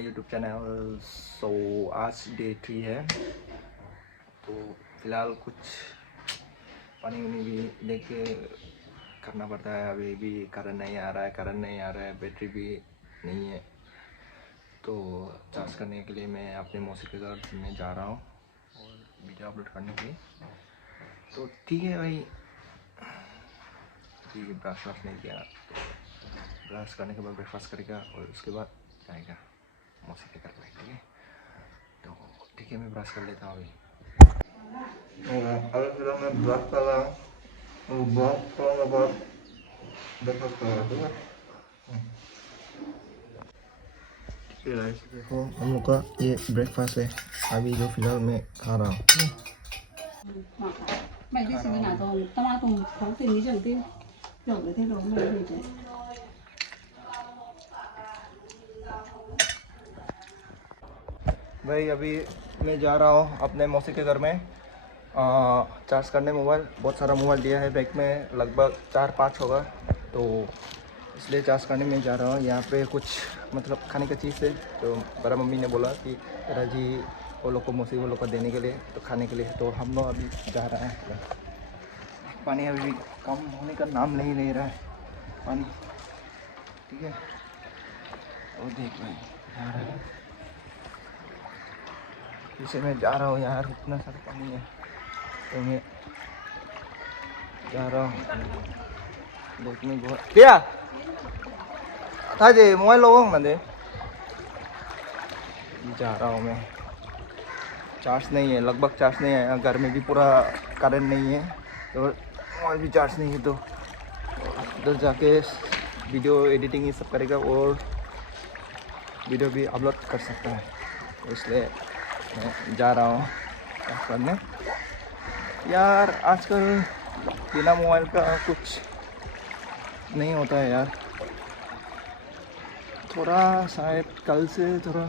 My YouTube channel. सो आज day 3 है, तो फिलहाल कुछ पानी वानी भी देख के करना पड़ता है। अभी भी करंट नहीं आ रहा है, बैटरी भी नहीं है, तो चार्ज करने के लिए मैं अपने मौसी के घर में जा रहा हूँ और वीडियो अपलोड करने के लिए। तो ठीक है भाई, ब्रश व्रश नहीं किया, तो ब्रश करने के बाद ब्रेकफास्ट करेगा और उसके बाद जाएगा मौसी के घर में। ठीक है, तो ठीक है, मैं ब्रश कर लेता हूँ अभी। अगर फिर मैं ब्रश कर रहा हूँ, ब्रश करने के बाद ब्रेकफास्ट कर रहा हूँ। ठीक है, देखो हम लोग का ये ब्रेकफास्ट है अभी जो फिलहाल मैं खा रहा हूँ। भाई अभी मैं जा रहा हूँ अपने मौसी के घर में चार्ज करने मोबाइल। बहुत सारा मोबाइल दिया है बैग में, लगभग 4-5 होगा, तो इसलिए चार्ज करने में जा रहा हूँ। यहाँ पे कुछ मतलब खाने का चीज़ है, तो बड़ा मम्मी ने बोला कि राजी वो लोग को मौसी वो लोग को देने के लिए, तो खाने के लिए, तो हम लोग अभी जा रहे हैं। पानी अभी भी कम होने का नाम नहीं ले रहा है पानी। ठीक है, और देख भाई यार पीछे मैं जा रहा हूँ यार, इतना सारा पानी है, तो मैं जा रहा हूँ देखने बहुत क्या था जी मोबाइल लोगों ना दे। जा रहा हूँ मैं, चार्ज नहीं है, लगभग चार्ज नहीं है, घर में भी पूरा करंट नहीं है, तो मोबाइल भी चार्ज नहीं है, तो उधर जाके वीडियो एडिटिंग ये सब करेगा और वीडियो भी अपलोड कर सकता है, तो इसलिए मैं जा रहा हूँ चार्ज करने। यार आजकल बिना मोबाइल का कुछ नहीं होता है यार, थोड़ा शायद कल से थोड़ा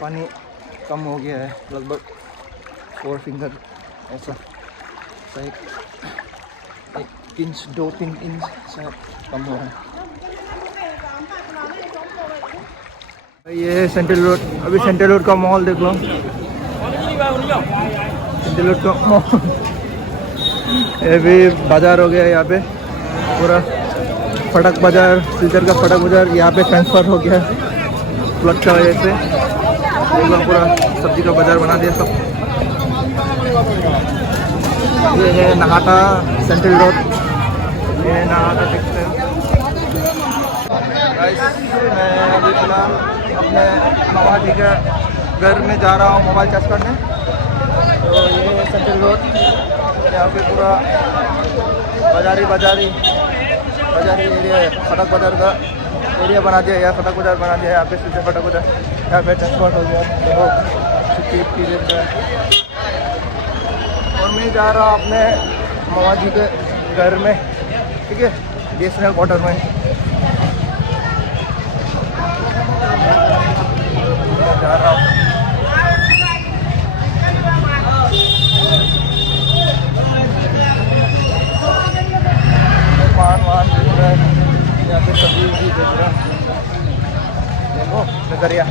पानी कम हो गया है, लगभग 4 फिंगर ऐसा, शायद 1 इंच 2-3 इंच शायद कम हो रहा है। ये सेंट्रल रोड, अभी सेंट्रल रोड का मॉल देख लो, सेंट्रल रोड का मॉल। ये भी बाज़ार हो गया यहाँ पे, पूरा फटक बाज़ार, सिलचर का फटक बाज़ार यहाँ पे ट्रांसफ़र हो गया फ्लड का वजह से। पूरा सब्जी का बाज़ार बना दिया सब। ये है नहाता सेंट्रल रोड, ये है नहाता टेक्सटाइल। मैं अभी फिलहाल अपने मामा जी के घर में जा रहा हूँ मोबाइल चार्ज करने। तो ये है सेंट्रल रोड, यहाँ पे पूरा बाजारी एरिया है, फटक बाज़ार का एरिया बना दिया, यहाँ फटक बाज़ार बना दिया है। यहाँ पे सीधे फटक बाज़ार, यहाँ पे ट्रांसपोर्ट हो गया, तो छुट्टी देते हैं। और मैं जा रहा हूँ अपने मामा जी के घर में, ठीक है, BSNL क्वार्टर में जा रहा हूँ। वाहन देख रहा है, यहाँ पे सब्जी भी देख रहा है, देखो नजरिया।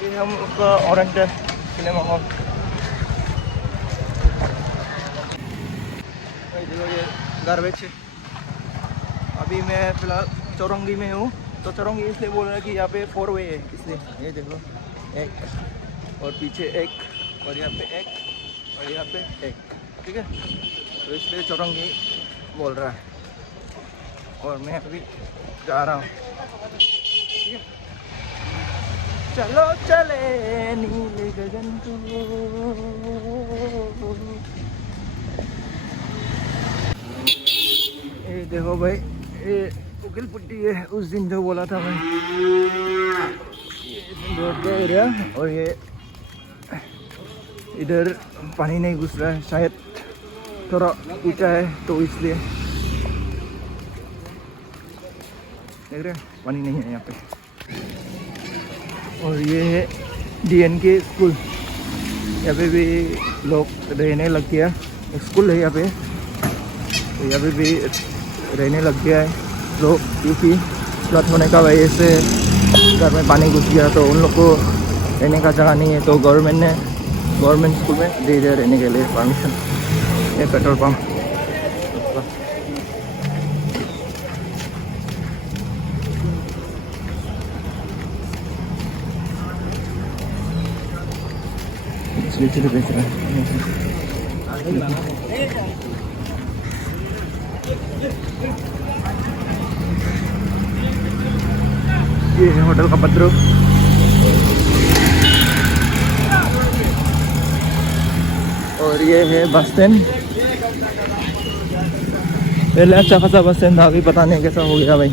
ये हम उसका ऑरेंज सिनेमा हॉल, ये गार्बेज है। अभी मैं फिलहाल चौरंगी में हूँ, तो चौरंगी इसलिए बोल रहा है कि यहाँ पे 4 वे है, इसलिए ये देखो, एक और पीछे एक और यहाँ पे एक और यहाँ पे एक, ठीक है, तो इसलिए चौरंगी बोल रहा है। और मैं अभी जा रहा हूँ, ठीक है, चलो चले नीले गगन को। ये देखो भाई, ये उकिल पुट्टी है, उस दिन जो बोला था भाई, ये रोड का एरिया, और ये इधर पानी नहीं घुस रहा है, शायद थोड़ा ऊंचा है तो इसलिए देख रहे हैं पानी नहीं है यहाँ पे। और ये है DNK स्कूल, यहाँ पे भी लोग रहने लग गया, स्कूल है यहाँ पे, तो यहाँ पे भी रहने लग गया है लोग, क्योंकि फ्लड होने का वजह से घर में पानी घुस गया, तो उन लोग को रहने का जगह नहीं है, तो गवर्नमेंट स्कूल में दे दिया रहने के लिए परमिशन। ये पेट्रोल पंप इसलिए बेच रहा है। ये है होटल का पत्रो, और ये है बस स्टैंड। पहले अच्छा खासा बस स्टैंड था, अभी पता नहीं कैसा हो गया भाई,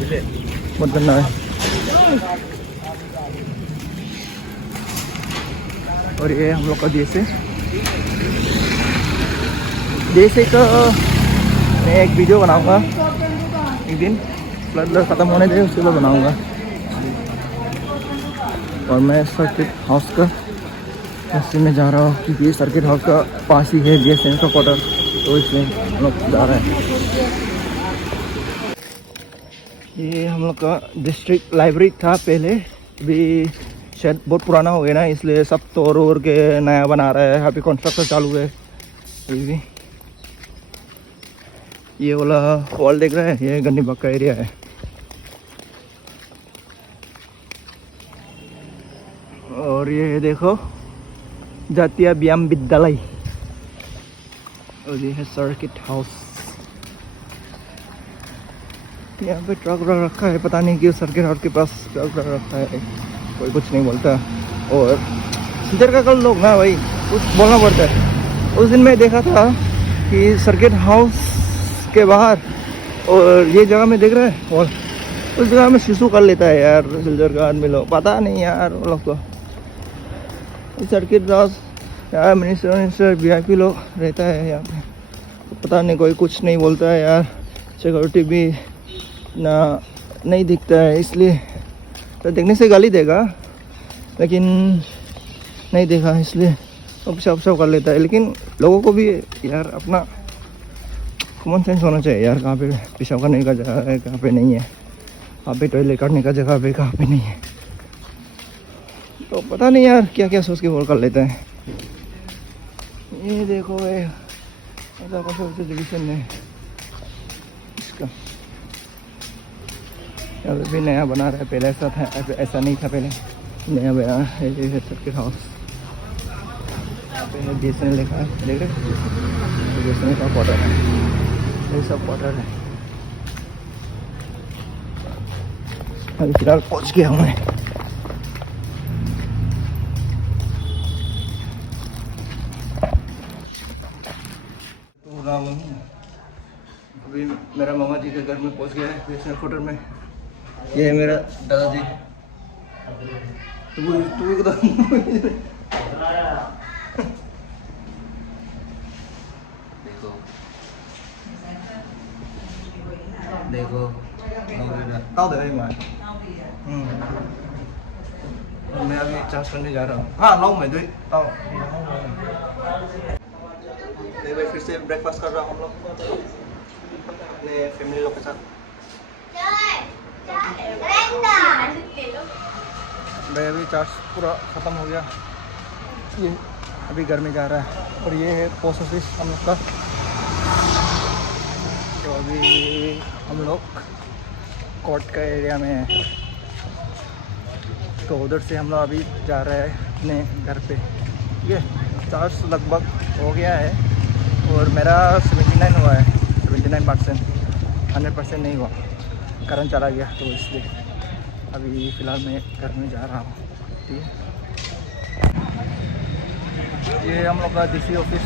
बहुत गंदा है। और ये हम लोग का जैसे का मैं एक वीडियो बनाऊंगा एक दिन, फ्लड ख़त्म होने दे उसके बाद बनाऊंगा। और मैं सर्किट हाउस का रास्ते में जा रहा हूँ, क्योंकि सर्किट हाउस का पास ही है BSNL का क्वार्टर, तो इसलिए हम लोग जा रहे हैं। ये हम लोग का डिस्ट्रिक्ट लाइब्रेरी था पहले, अभी शायद बहुत पुराना हो गया ना, इसलिए सब तोड़ के नया बना रहा है। अभी कंस्ट्रक्शन चालू है अभी भी। ये वाला हॉल देख रहा है, ये गन्नीबाग का एरिया है। और ये देखो जातीय व्यायाम विद्यालय, और ये है सर्किट हाउस। यहाँ पे ट्रक रखा है, पता नहीं क्यों सर्किट हाउस के पास ट्रक रखा है, कोई कुछ नहीं बोलता। और इधर का कल लोग ना भाई कुछ बोलना पड़ता है। उस दिन मैं देखा था कि सर्किट हाउस के बाहर, और ये जगह में देख रहा है, और उस जगह में शिशु कर लेता है यार सिल्वर का आदमी लोग, पता नहीं यार वो लोग को। सर्किट हाउस यार मिनिस्टर VIP लोग रहता है यहाँ पे, तो पता नहीं कोई कुछ नहीं बोलता है यार। सिक्योरिटी भी ना नहीं दिखता है, इसलिए तो देखने से गाली देगा, लेकिन नहीं देखा इसलिए सब कर लेता है। लेकिन लोगों को भी यार अपना कॉमन सेंस होना चाहिए यार, कहाँ पे पेशाब करने का जगह है, कहाँ पे नहीं है, कहाँ पे टॉयलेट करने का जगह पे कहाँ पे नहीं है। तो पता नहीं यार क्या क्या सोच के बोल कर लेते हैं। ये देखो डिवीजन में इसका यहाँ भी नया बना रहा है, पहले ऐसा था, ऐसा नहीं था, पहले नया बना है। ये सर्किट हाउस पे BSNL लिखा है, देख रहे BSNL का क्वार्टर है, ये सब क्वार्टर है। अभी फिलहाल पहुँच गया हूँ मैं। अभी मेरा मामा जी के घर में पहुंच गया है BSNL क्वार्टर में। ये है मेरा दादाजी। तू देखो ताऊ दे मैं मैं अभी चार्ज करने जा रहा हूँ। हाँ लाऊं मैं ताऊ। भाई फिर से ब्रेकफास्ट कर रहा हूँ हम लोग अपने फैमिली लोग के साथ। भाई अभी चार्ज पूरा ख़त्म हो गया, ये अभी घर में जा रहा है। और ये है पोस्ट ऑफिस हम लोग का। तो अभी हम लोग कोर्ट का एरिया में है, तो उधर से हम लोग अभी जा रहे हैं अपने घर पे। ये चार्ज लगभग हो गया है, और मेरा 79 हुआ है, 79%, 100% नहीं हुआ, करंट चला गया, तो इसलिए अभी फ़िलहाल मैं घर में जा रहा हूँ। ठीक है, ये हम लोग का DC ऑफिस।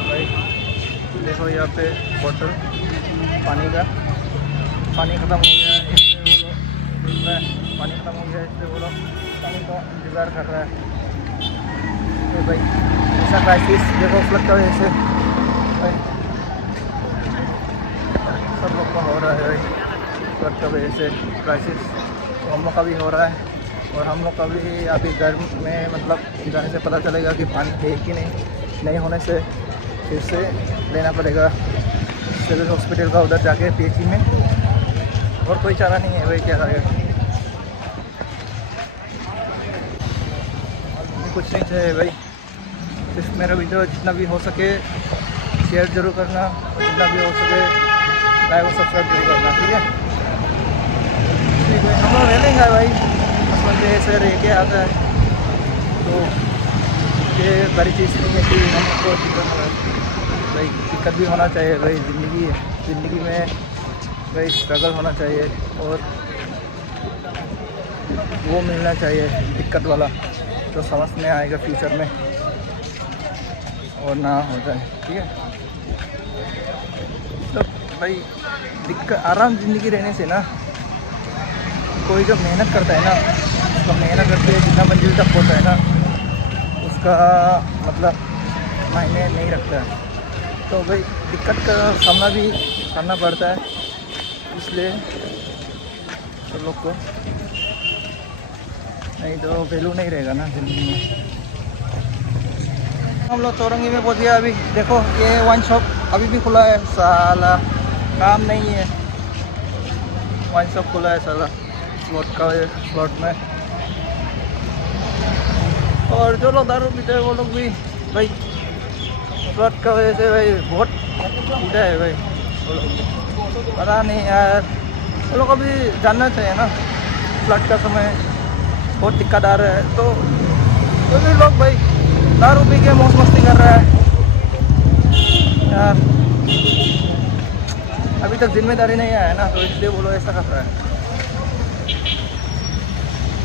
भाई देखो यहाँ पे बोतल पानी ख़त्म हो गया है, इसलिए पानी ख़त्म हो गया है, इसलिए वो लोग पानी का इंतज़ार कर रहा है। तो भाई ऐसा क्राइसिस देखो फ्लड का वजह से सब लोग का फ्लड का वजह से क्राइसिस तो हम लोग का भी हो रहा है। और हम लोग का भी अभी घर में मतलब जाने से पता चलेगा कि पानी है कि नहीं होने से फिर से लेना पड़ेगा सिविल हॉस्पिटल का उधर जाके पीएचई में। और कोई चारा नहीं है भाई, क्या करेगा, कुछ नहीं चाहिए भाई। सिर्फ मेरा वीडियो जितना भी हो सके शेयर जरूर करना और जितना भी हो सके लाइक और सब्सक्राइब जरूर करना, ठीक है। ठीक है, हम लोग रह लेंगे भाई, बस ऐसे रह के आता है तो ये बड़ी चीज़ नहीं है कि हमको दिक्कत हो भाई। दिक्कत भी होना चाहिए भाई, ज़िंदगी में भाई स्ट्रगल होना चाहिए और वो मिलना चाहिए दिक्कत वाला जो समझ में आएगा फ्यूचर में और ना हो जाए, ठीक है। तो भाई दिक्कत आराम ज़िंदगी रहने से ना, कोई जो मेहनत करता है ना, उसका मेहनत करके जितना मंजिल तक पहुंचता है ना, उसका मतलब मायने नहीं रखता है। तो भाई दिक्कत का सामना भी करना पड़ता है, इसलिए सब लोग को, नहीं तो वैल्यू नहीं रहेगा ना ज़िंदगी में। हम लोग चौरंगी में पहुंच गया। अभी देखो ये वाइन शॉप अभी भी खुला है, साला काम नहीं है। वाइन शॉप खुला है साला स्लॉट में। और जो लोग दारू पीते हैं वो लोग भी भाई स्लॉट का वजह से भाई बहुत पीता है भाई वो लोग। पता नहीं यार, वो लोग को भी जानना चाहिए ना, फ्लड का समय बहुत दिक्कत आ रहा है। तो भी लोग भाई दारू पी के मौज मस्ती कर रहा है यार। अभी तक जिम्मेदारी नहीं आया ना, तो इसलिए वो लोग ऐसा कर रहा है।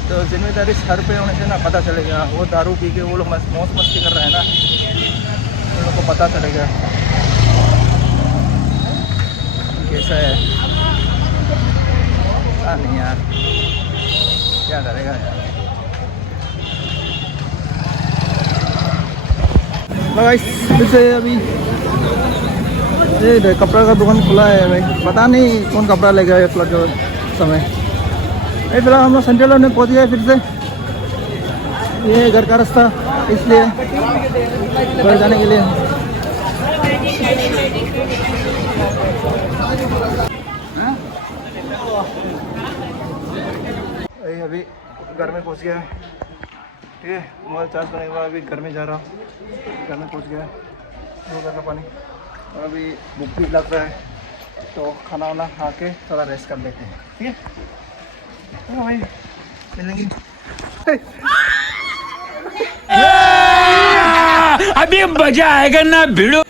तो जिम्मेदारी सर पे होने से ना पता चलेगा। वो दारू पी के वो लोग मौज मस्ती कर रहे हैं ना, उन लोग को पता चलेगा कैसा है। नहीं यार, क्या करेगा यार। फिर से अभी ये कपड़ा का दुकान खुला है भाई, पता नहीं कौन कपड़ा लेगा ये फ्लड के समय। अरे फिलहाल हम लोग सेंट्रल में पहुंच गए फिर से। ये घर का रास्ता, इसलिए घर जाने के लिए अभी घर में पहुंच गया, ठीक है। मोबाइल चार्ज करने के बाद अभी घर में जा रहा हूँ। घर में पहुंच गया, दो घर का पानी। और अभी भूख भी लग रहा है, तो खाना वाना खा के थोड़ा रेस्ट कर लेते हैं, ठीक है। भाई मिलेंगे अभी मजा आएगा ना भिड़ो।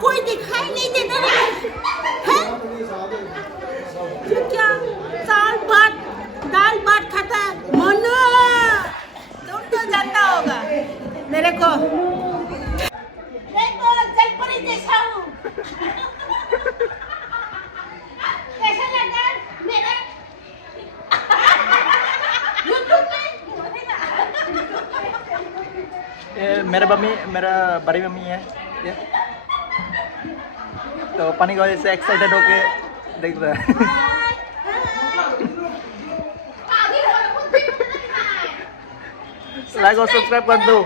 कोई दिखाई नहीं देता है? क्या साल बाद दाल भात खाता है मनो? तुम तो जानता होगा मेरे को, मैं तो जलपरी जैसा हूँ। कैसा लगा मेरा यूट्यूब में? मेरा बड़ी मम्मी है ये, तो पानी की वजह से एक्साइटेड होके देख रहा है। लाइक और सब्सक्राइब कर दो।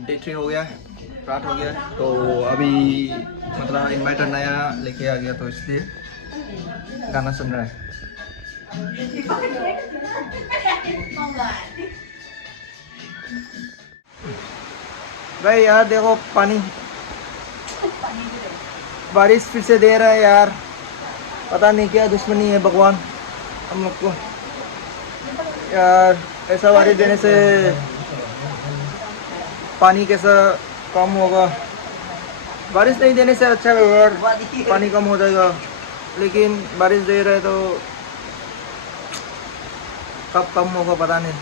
डे 3 हो गया, रात हो गया, तो अभी मतलब इन्वर्टर नया लेके आ गया, तो इसलिए गाना सुन रहा है। भाई यार देखो पानी, बारिश फिर से दे रहा है यार। पता नहीं क्या दुश्मनी है भगवान हम लोग को यार। ऐसा बारिश देने से पानी कैसा कम होगा बारिश नहीं देने से अच्छा है यार, पानी कम हो जाएगा, लेकिन बारिश दे रहे तो कब कम होगा पता नहीं,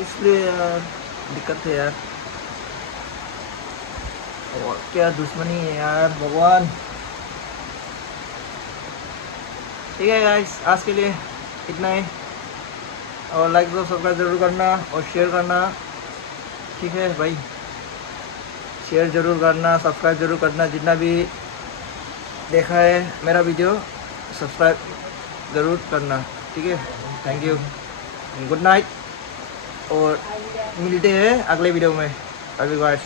इसलिए यार दिक्कत है यार। और क्या दुश्मनी है यार भगवान। ठीक है गाइस, आज के लिए इतना ही, और लाइक और सब्सक्राइब जरूर करना और शेयर करना। ठीक है भाई, शेयर ज़रूर करना, सब्सक्राइब ज़रूर करना। जितना भी देखा है मेरा वीडियो सब्सक्राइब ज़रूर करना। ठीक है, थैंक यू, गुड नाइट, और मिलते हैं अगले वीडियो में। अभी गाइस।